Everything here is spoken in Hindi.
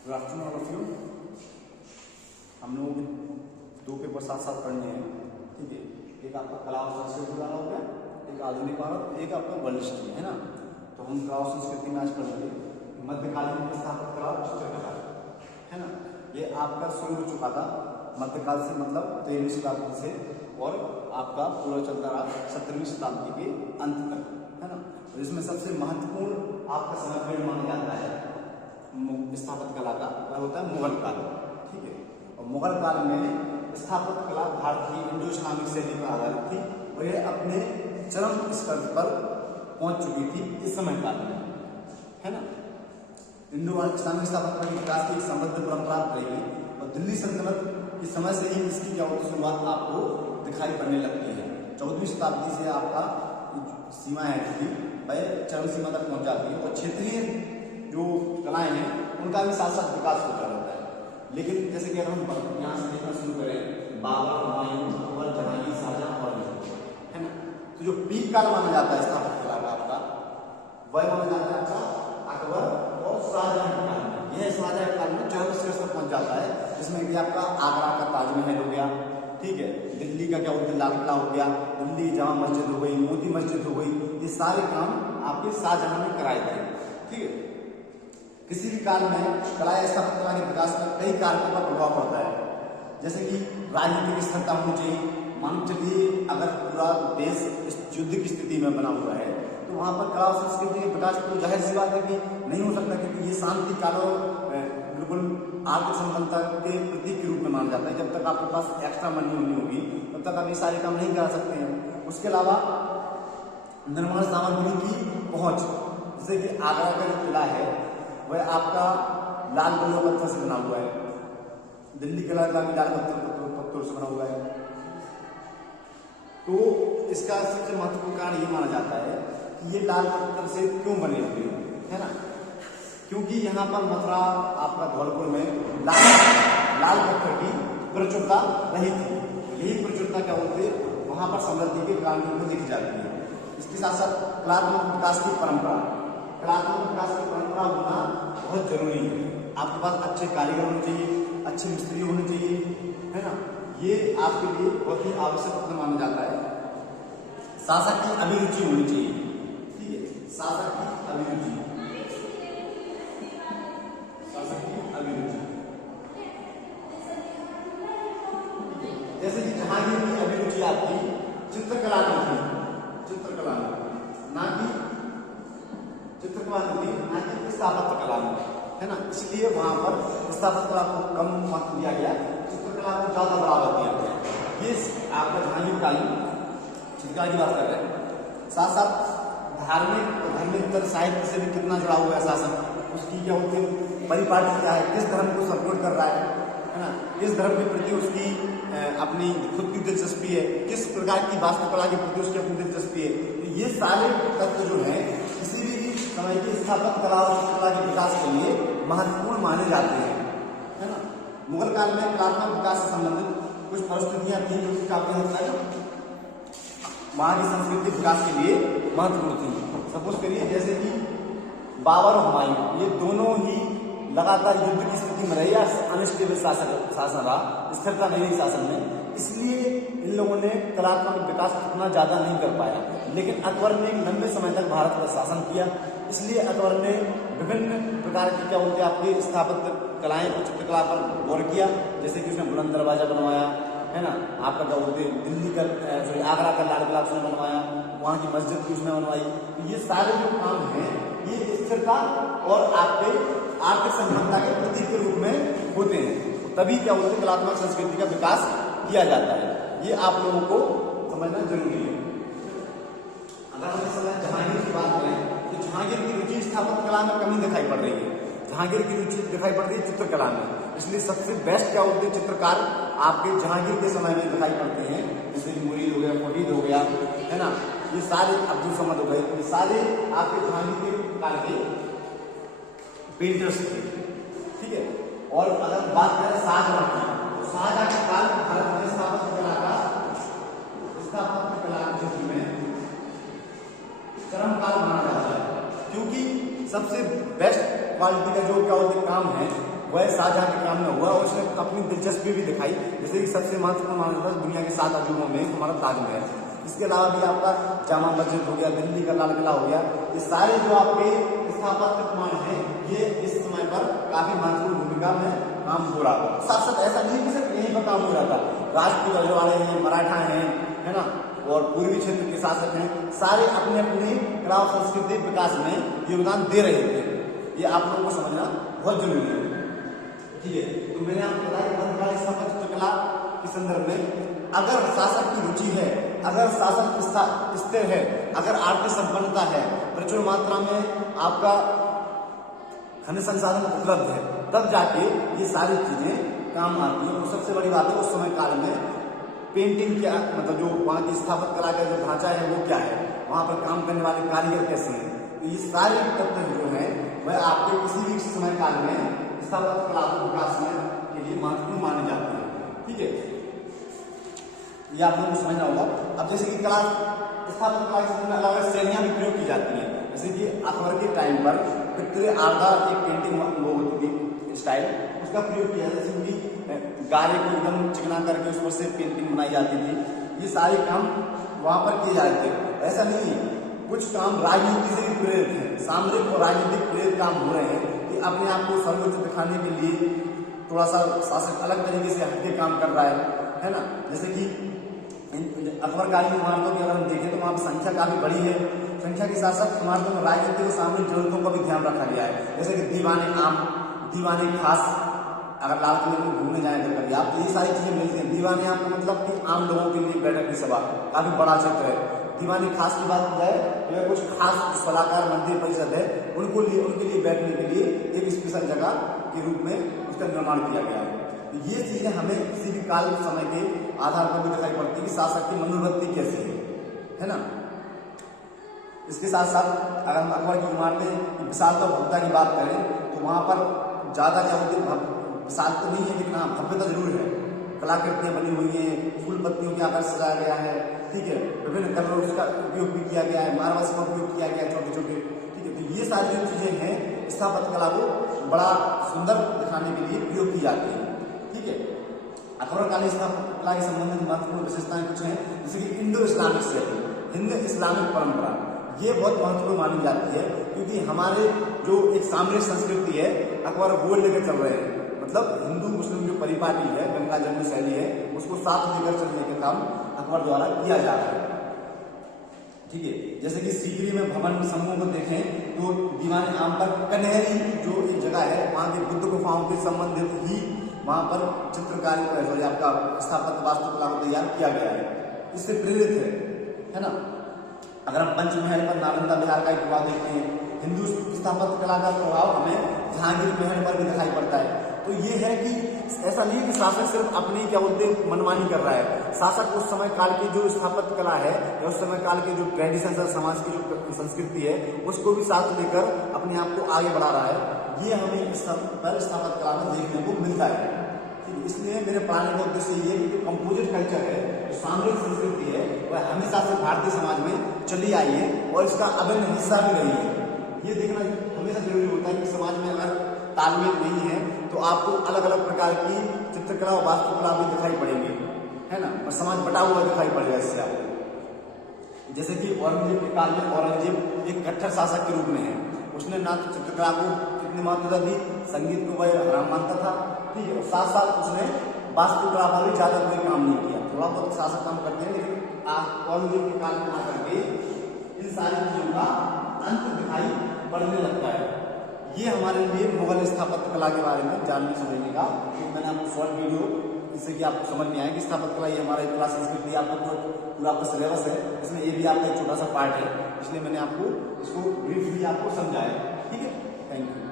Good afternoon all of you. हम लोग दो पेपर साथ साथ पढ़ने हैं, ठीक है। एक आपका कला और संस्कृति वाला हो गया, एक आधुनिक भारत, एक आपका वर्ल्ड हिस्ट्री, है ना। तो हम कला और संस्कृति में आज पढ़ेंगे मध्यकालीन स्थापत्य कला और चित्रकला, है ना। ये आपका शुरू हो चुका था मध्यकाल से, मतलब 13वीं शताब्दी से, और आपका पूरा चलता रहा 17वीं शताब्दी के अंत तक, है ना। तो इसमें सबसे महत्वपूर्ण आपका समय पीरियड माना जाता है स्थापत्य कला का, वह होता है मुगल काल, ठीक है। और मुगल काल में स्थापत्य कला भारतीय इंडो इस्लामिक शैली पर आधारित थी और यह अपने चरम स्तर पर पहुंच चुकी थी इस समय काल में, है ना। इंडो इस्लामिक स्थापत्य कला के विकास की एक समृद्ध परंपरा रहेगी और दिल्ली सल्तनत के समय से ही इसकी क्या होती शुरुआत आपको दिखाई पड़ने लगती है। 14वीं शताब्दी से आपका सीमा है थी वह चरम सीमा तक पहुंच जाती है और क्षेत्रीय जो कलाएं हैं उनका भी साथ साथ विकास होता रहता है। लेकिन जैसे कि अगर हम यहाँ से देखना शुरू करें, बाबर, हुमायूं, अकबर, जहांगीर, शाहजहां और है ना, तो जो पीक काल माना जाता है स्थापत्य कला का आपका, वह माना जाता है आपका अकबर और शाहजहां के काल में। यह शाहजहां काल में चरम शीर्ष पर पहुंच जाता है, जिसमें कि आपका आगरा का ताजमहल हो गया, ठीक है, दिल्ली का क्या होता है लाल किला हो गया, दिल्ली जामा मस्जिद हो गई, मोती मस्जिद हो गई, ये सारे काम आपके शाहजहां ने कराए थे, ठीक है। किसी भी काल में कला या स्थापत्य कला के विकास में कई कारकों का प्रभाव पड़ता है, जैसे कि राजनीतिक स्थिरता होनी चाहिए। मान चलिए अगर पूरा देश इस युद्ध की स्थिति में बना हुआ है तो वहाँ पर कला और संस्कृति के विकास तो जाहिर सी बात है कि नहीं हो सकता, क्योंकि ये शांति काल और बिल्कुल आर्थिक संपन्नता के प्रतीक के रूप में माना जाता है। जब तक आपके पास एक्स्ट्रा मनी नहीं होगी तब तक आप ये सारे काम नहीं करा सकते हैं। उसके अलावा निर्माण सामग्री की पहुँच, जैसे कि आगरा का जो किला है वह आपका लाल बलुआ पत्थर से बना हुआ है, दिल्ली का किला भी लाल पत्थर से बना हुआ है। तो इसका सबसे महत्वपूर्ण कारण ये माना जाता है कि ये लाल पत्थर से क्यों बने हुए हैं, है ना। क्योंकि यहाँ पर मथुरा आपका धौलपुर में लाल पत्थर की प्रचुरता रही थी। यही प्रचुरता क्या होती है वहाँ पर समृद्धि के कारण में देखी जाती है। इसके साथ साथ कलात्मक विकास की परंपरा, कलात्मक विकास की परंपरा होना बहुत जरूरी है। आपके पास अच्छे कारीगर होने चाहिए, अच्छे मिस्त्री होने चाहिए, है ना। ये आपके लिए बहुत ही आवश्यक माना जाता है। शासक की अभिरुचि होनी चाहिए, ठीक है, शासक की अभिरुचि, शासक की अभिरुचि। जैसे कि जहांगीर की अभिरुचि आपकी चित्रकला में थी, चित्रकला में, ना कि चित्रकला में थी, ना कि स्थापत्य कला में, है ना। इसलिए वहां पर स्थापत्य कला को कम महत्व दिया गया, चित्रकला को ज्यादा बढ़ावा दिया गया। ये आपका जहांगीर कालीन चित्रकला की बात कर रहे हैं। साथ साथ धार्मिक और धर्मेतर साहित्य से भी कितना जुड़ा हुआ है शासन, उसकी क्या होती है परिपाटी क्या है, किस धर्म को सपोर्ट कर रहा है ना, किस धर्म के प्रति उसकी अपनी खुद की दिलचस्पी है, किस प्रकार की वास्तुकला के प्रति उसकी अपनी दिलचस्पी है। तो ये सारे तत्व जो है किसी भी समय की स्थापत्य कला और चित्रकला के विकास के लिए महत्वपूर्ण माने जाते हैं, है ना। मुगल काल में कलात्मक विकास से संबंधित कुछ परिस्थितियां थी जो काफी हद तक वहां की संस्कृति विकास के लिए महत्वपूर्ण थी। सपोज करिए जैसे कि बाबर और हुमायूं, ये दोनों ही लगातार युद्ध की स्थिति में रहे या अनस्टेबल शासन रहा, स्थिरता नहीं रही शासन में, इसलिए इन लोगों ने कलात्मक विकास उतना ज्यादा नहीं कर पाया। लेकिन अकबर ने एक लंबे समय तक भारत पर शासन किया, इसलिए अकबर ने विभिन्न प्रकार की क्या बोलते हैं आपकी स्थापत्य कलाएं और चित्रकला पर गौर किया। जैसे कि उसने बुलंद दरवाजा बनवाया, है ना, आपका क्या बोलते हैं दिल्ली का सॉरी आगरा का लाल किला उसने बनवाया, वहाँ की मस्जिद भी उसने बनवाई। तो ये सारे जो काम हैं ये स्थिरता और आपके आर्थिक संपन्नता के प्रतीक के रूप में होते हैं। तभी क्या बोलते हैं कलात्मक संस्कृति का विकास किया जाता है। ये आप लोगों को समझना जरूरी है। अगर हम इस समय जहांगीर की बात करें तो जहांगीर की रुचि स्थापत्य कला में कमी दिखाई पड़ रही है, जहांगीर की रुचि दिखाई पड़ रही है चित्रकला में। इसलिए सबसे बेस्ट क्या होते हैं चित्रकार आपके जहांगीर के समय में दिखाई पड़ते हैं, जैसे कि मुरीद हो गया, फरीद हो गया, है ना, ये सारे अब्दुल समद हो गए, ये सारे आपके जहांगीर के काल के पेंटर्स थे, ठीक है। और अगर बात करें शाहजहां की, तो शाहजहां का काल भारत में स्थापत्य कला के क्षेत्र में चरम काल माना जाता है, क्योंकि सबसे बेस्ट क्वालिटी का जो क्या होते काम है वह शाहजहां के काम में हुआ और उसने अपनी दिलचस्पी भी दिखाई। जैसे कि सबसे महत्वपूर्ण माना जाता है दुनिया के 7 अजूबों में हमारा ताजमहल, इसके अलावा भी आपका जामा मस्जिद हो गया, दिल्ली का लाल किला हो गया, ये सारे जो आपके स्थापत्य प्रमाण है ये इस समय पर काफी महत्वपूर्ण भूमिका में काम हो रहा था। साथ साथ ऐसा नहीं कि सिर्फ यहीं पर काम हो रहा था, राजपूत रजवाड़े हैं, मराठा हैं, है ना, और पूर्वी क्षेत्र के शासक हैं, सारे अपने अपने कला और संस्कृति विकास में योगदान दे रहे थे। ये आप लोगों को समझना बहुत जरूरी है। ठीक है, तो मैंने आपको बताया कि मध्यकालीन स्थापत्य कला के संदर्भ में अगर शासक की रुचि है, अगर शासन स्थिर है, अगर आर्थिक संपन्नता है, प्रचुर मात्रा में आपका खनिज संसाधन उपलब्ध है, तब जाके ये सारी चीजें काम आती है। और सबसे बड़ी बात है उस समय काल में पेंटिंग क्या, मतलब जो वहाँ की स्थापत्य कला का जो ढांचा है वो क्या है, वहाँ पर काम करने वाले कारीगर कैसे हैं, तो ये सारे तत्व जो है वह आपके किसी भी समय काल में स्थापत्य कला के विकास के लिए महत्वपूर्ण माने जाते हैं। ठीक है, ये आप लोगों को समझना होगा। अब जैसे कि कला स्थापत्य कला के अलग अलग श्रेणियां भी प्रयोग की जाती हैं। जैसे कि अकबर के टाइम पर पितृ आधा एक पेंटिंग वो होती थी स्टाइल, उसका प्रयोग किया जाता है। जैसे कि गारे को एकदम चिकना करके उस पर से पेंटिंग बनाई जाती थी। ये सारे काम वहां पर किए जाते थे। ऐसा नहीं, कुछ काम राजनीति से भी प्रेरित है, सामरिक और राजनीतिक प्रेरित काम हो रहे हैं कि अपने आप को सर्वोच्च दिखाने के लिए थोड़ा सा शासक अलग तरीके से हटके काम कर रहा है ना। जैसे कि अकबरकालीन इमारतों की अगर हम देखें तो वहाँ पर संख्या काफी बड़ी है, संख्या के साथ साथ इमारतों में राजनीतिक और सामरिक जरूरतों का भी ध्यान रखा गया है। जैसे कि दीवाने आम, दीवाने खास, अगर लाल किले में घूमने जाए तो कभी आप तो ये सारी चीजें मिलती हैं। दीवाने आम का मतलब कि आम लोगों के लिए बैठक की सभा, काफी बड़ा क्षेत्र है। दीवाने खास की बात की जाए तो यह कुछ खास सलाहकार मंदिर परिषद है, उनके लिए बैठने के लिए एक स्पेशल जगह के रूप में उसका निर्माण किया गया है। ये चीजें हमें किसी भी काल समय के आधार पर भी दिखाई पड़ती है कि शासक की मनोवृत्ति कैसी है ना। इसके साथ साथ अगर हम अकबर की इमारतें विशालता और भव्यता की बात करें तो वहां पर ज्यादा क्या होती है, विशाल तो नहीं है लेकिन हाँ भव्यता जरूर है। कलाकृतियां बनी हुई हैं, फूल पत्तियों के आकार सजाया गया है, ठीक है, विभिन्न कलर उसका उपयोग भी किया गया है, मार्बल्स का उपयोग किया गया है छोटे छोटे। ठीक है, तो ये सारी जो चीजें हैं स्थापत्य कला को बड़ा सुंदर दिखाने के लिए प्रयोग की जाती है। ठीक है, अकबरकालीन स्थापत्य कला के संबंधित महत्वपूर्ण विशेषताएं कुछ हैं, जैसे कि इंडो इस्लामिक शैली, हिंद इस्लामिक परंपरा, ये बहुत महत्वपूर्ण मानी जाती है क्योंकि हमारे जो एक सामरिक संस्कृति है अकबर वो लेकर चल रहे हैं। मतलब हिंदू मुस्लिम जो परिपाटी है, गंगा जमुनी शैली है, उसको साथ लेकर चलने के काम अकबर द्वारा किया जा रहा है। ठीक है, जैसे कि सीकरी में भवन समूह को देखें तो दीवाने आम पर कन्हरी जो एक जगह है वहां के बुद्ध गुफाओं के संबंधित ही वहां पर चित्रकारी आपका स्थापत्य वास्तुकला को तैयार किया गया है, इससे प्रेरित है ना। अगर हम पंचमहल पर नालंदा बिहार का एक गुफा देखते हैं, हिंदू स्थापत्य कला का प्रभाव हमें जहांगीर महल पर भी दिखाई पड़ता है। तो ये है कि ऐसा नहीं कि शासक सिर्फ अपनी क्या बोलते मनमानी कर रहा है, शासक उस समय काल की जो स्थापत्य कला है या उस समय काल के जो ट्रेडिशन है, समाज की जो संस्कृति है उसको भी साथ लेकर अपने आप को आगे बढ़ा रहा है। ये हमें स्थापत्य कला में देखने को मिलता है। इसलिए मेरे पढ़ाने का उद्देश्य ये है कि कंपोजिट कल्चर है, सामरिक संस्कृति है, वह हमेशा से भारतीय समाज में चली आई है और इसका अभिन्न हिस्सा भी रही है। ये देखना हमेशा जरूरी होता है कि समाज में अगर तालमेल नहीं है तो आपको अलग अलग प्रकार की चित्रकला और वास्तुकला भी दिखाई पड़ेगी, है ना, और समाज बटा हुआ दिखाई पड़ेगा इससे आपको। जैसे कि औरंगजेब के काल में औरंगजेब एक कट्टर शासक के रूप में है, उसने ना तो चित्रकला को कितनी महत्वता दी, संगीत को वह हराम मानता था, ठीक है, और साथ साथ उसने वास्तुकला पर भी ज्यादा कोई काम नहीं किया। थोड़ा बहुत शासक काम करते हैं लेकिन औरंगजेब के काल में आकर के इन सारी चीजों का अंत दिखाई पड़ने लगता है। ये हमारे लिए मुगल स्थापत्य कला के बारे में जानने समझने का मैंने आपको शॉर्ट वीडियो, जिससे कि आपको समझ में आए कि स्थापत्य कला ये हमारा कला संस्कृति आपको पूरा आपका सिलेबस है, इसमें ये भी आपका एक छोटा सा पार्ट है, इसलिए मैंने आपको इसको ब्रीफली आपको समझाया। ठीक है, थैंक यू।